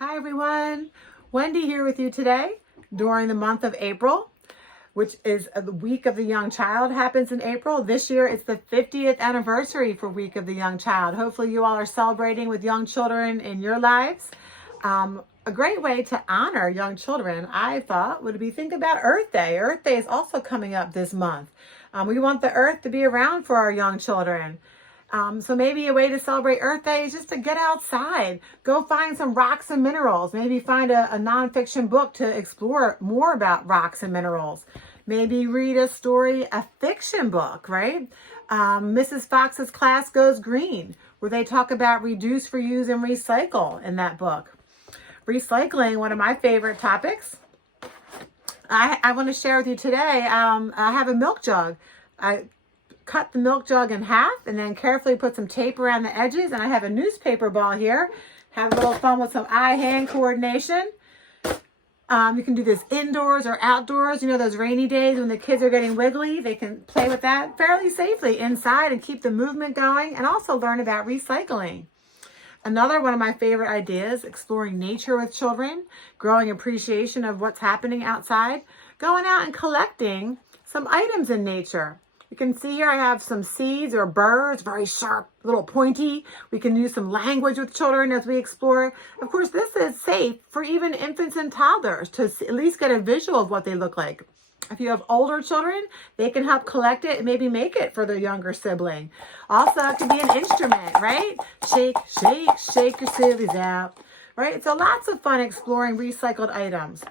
Hi everyone, Wendy here with you today during the month of April, which is the Week of the Young Child happens in April. This year it's the 50th anniversary for Week of the Young Child. Hopefully you all are celebrating with young children in your lives. A great way to honor young children, I thought, would be think about Earth Day. Earth Day is also coming up this month. We want the earth to be around for our young children. So maybe a way to celebrate Earth Day is just to get outside, go find some rocks and minerals, maybe find a nonfiction book to explore more about rocks and minerals. Maybe read a story, a fiction book, right? Mrs. Fox's Class Goes Green, where they talk about reduce, reuse, and recycle in that book. Recycling, one of my favorite topics. I want to share with you today, I have a milk jug. I cut the milk jug in half and then carefully put some tape around the edges. And I have a newspaper ball here. Have a little fun with some eye-hand coordination. You can do this indoors or outdoors. You know, those rainy days when the kids are getting wiggly, they can play with that fairly safely inside and keep the movement going and also learn about recycling. Another one of my favorite ideas, exploring nature with children, growing appreciation of what's happening outside, going out and collecting some items in nature. You can see here I have some seeds or burrs, very sharp, a little pointy. We can use some language with children as we explore. Of course, this is safe for even infants and toddlers to at least get a visual of what they look like. If you have older children, they can help collect it and maybe make it for their younger sibling. Also, it can be an instrument, right? Shake, shake, shake your sillies out, right? So lots of fun exploring recycled items.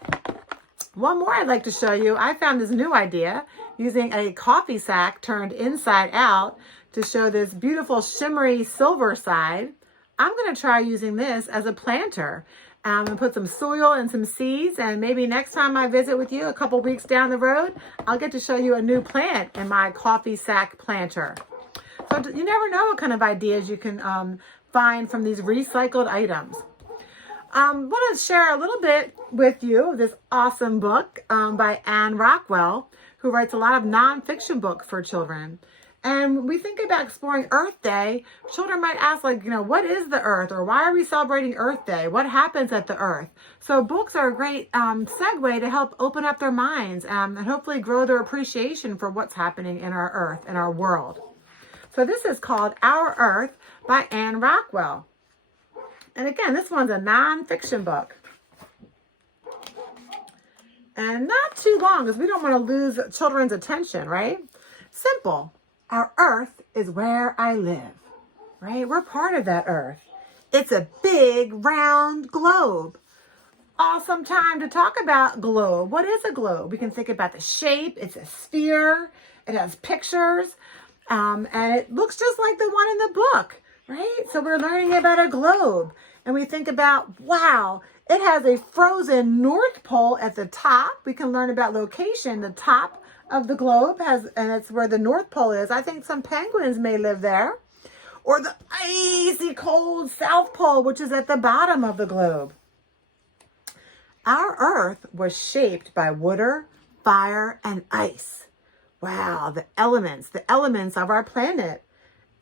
One more I'd like to show you. I found this new idea using a coffee sack turned inside out to show this beautiful shimmery silver side. I'm going to try using this as a planter. I'm going to put some soil and some seeds, and maybe next time I visit with you a couple weeks down the road, I'll get to show you a new plant in my coffee sack planter. So you never know what kind of ideas you can find from these recycled items. I want to share a little bit with you this awesome book by Anne Rockwell, who writes a lot of nonfiction books for children. And when we think about exploring Earth Day, children might ask, like, you know, what is the Earth? Or why are we celebrating Earth Day? What happens at the Earth? So books are a great segue to help open up their minds and hopefully grow their appreciation for what's happening in our Earth and our world. So this is called Our Earth by Anne Rockwell. And again, this one's a nonfiction book. And not too long, because we don't want to lose children's attention, right? Simple. Our Earth is where I live, right? We're part of that Earth. It's a big, round globe. Awesome time to talk about globe. What is a globe? We can think about the shape. It's a sphere. It has pictures. And it looks just like the one in the book, right? So we're learning about a globe. And we think about, wow, it has a frozen North Pole at the top. We can learn about location. The top of the globe has, and it's where the North Pole is. I think some penguins may live there. Or the icy cold South Pole, which is at the bottom of the globe. Our Earth was shaped by water, fire, and ice. Wow, the elements of our planet.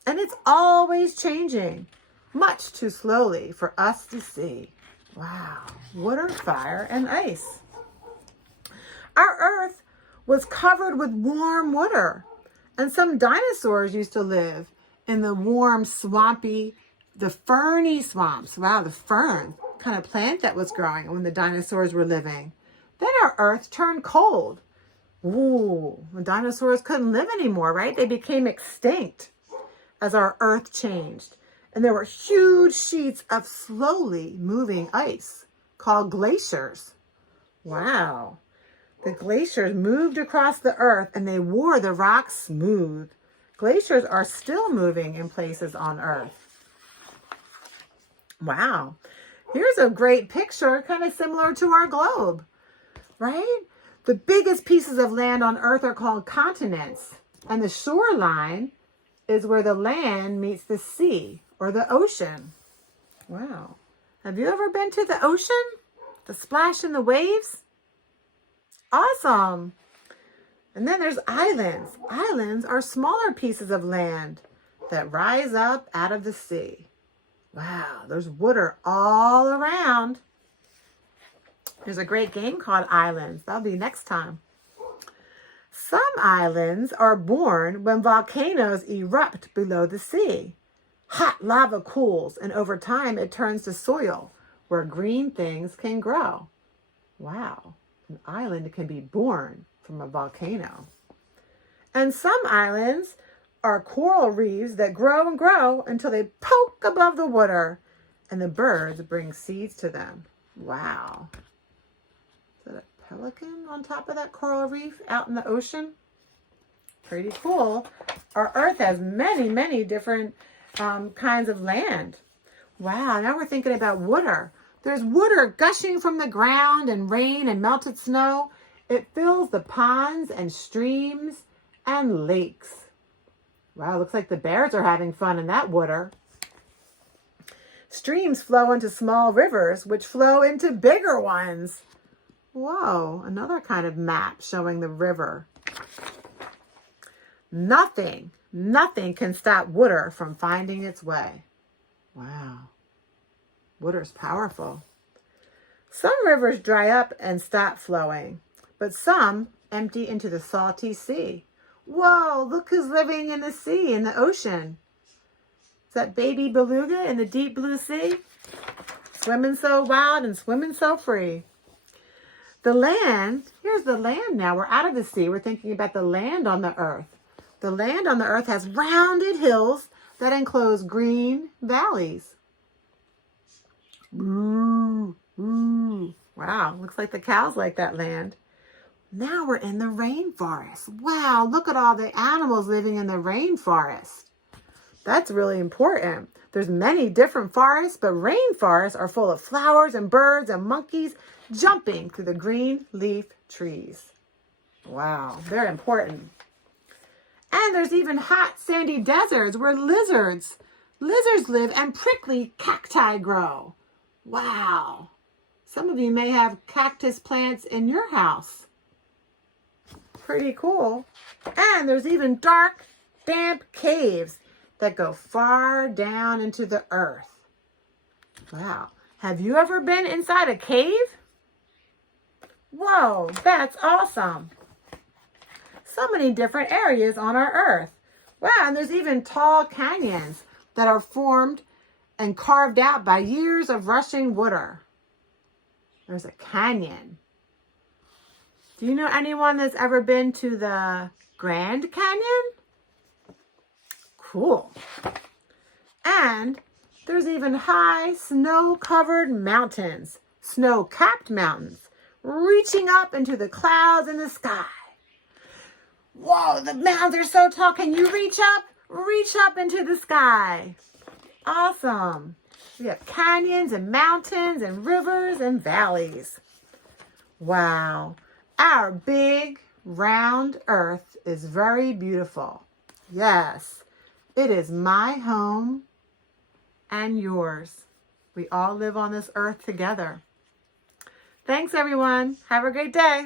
And it's always changing, much too slowly for us to see. Wow, water, fire, and ice. Our Earth was covered with warm water. And some dinosaurs used to live in the warm, swampy, the ferny swamps. Wow, the fern kind of plant that was growing when the dinosaurs were living. Then our Earth turned cold. Ooh, the dinosaurs couldn't live anymore, right? They became extinct as our Earth changed. And there were huge sheets of slowly moving ice called glaciers. Wow. The glaciers moved across the Earth and they wore the rocks smooth. Glaciers are still moving in places on Earth. Wow. Here's a great picture, kind of similar to our globe, right? The biggest pieces of land on Earth are called continents. And the shoreline is where the land meets the sea or the ocean. Wow. Have you ever been to the ocean? The splash in the waves? Awesome. And then there's islands. Islands are smaller pieces of land that rise up out of the sea. Wow, there's water all around. There's a great game called Islands. That'll be next time. Some islands are born when volcanoes erupt below the sea. Hot lava cools, and over time it turns to soil where green things can grow. Wow, an island can be born from a volcano. And some islands are coral reefs that grow and grow until they poke above the water, and the birds bring seeds to them. Wow. Is that a pelican on top of that coral reef out in the ocean? Pretty cool. Our Earth has many, many different kinds of land. Wow, now we're thinking about water. There's water gushing from the ground and rain and melted snow. It fills the ponds and streams and lakes. Wow, looks like the bears are having fun in that water. Streams flow into small rivers, which flow into bigger ones. Whoa, another kind of map showing the river. Nothing can stop water from finding its way. Wow, water's powerful. Some rivers dry up and stop flowing, but some empty into the salty sea. Whoa, look who's living in the sea, in the ocean. Is that baby beluga in the deep blue sea? Swimming so wild and swimming so free. The land, here's the land now. We're out of the sea. We're thinking about the land on the earth. The land on the earth has rounded hills that enclose green valleys. Ooh, ooh. Wow, looks like the cows like that land. Now we're in the rainforest. Wow, look at all the animals living in the rainforest. That's really important. There's many different forests, but rainforests are full of flowers and birds and monkeys jumping through the green leaf trees. Wow, they're important. And there's even hot sandy deserts where lizards live and prickly cacti grow. Wow. Some of you may have cactus plants in your house. Pretty cool. And there's even dark, damp caves that go far down into the earth. Wow. Have you ever been inside a cave? Whoa, that's awesome. So many different areas on our earth. Wow, and there's even tall canyons that are formed and carved out by years of rushing water. There's a canyon. Do you know anyone that's ever been to the Grand Canyon? Cool. And there's even high snow-covered mountains, snow-capped mountains, reaching up into the clouds in the sky. Whoa, the mountains are so tall. Can you reach up? Reach up into the sky. Awesome. We have canyons and mountains and rivers and valleys. Wow. Our big, round earth is very beautiful. Yes, it is my home and yours. We all live on this earth together. Thanks, everyone. Have a great day.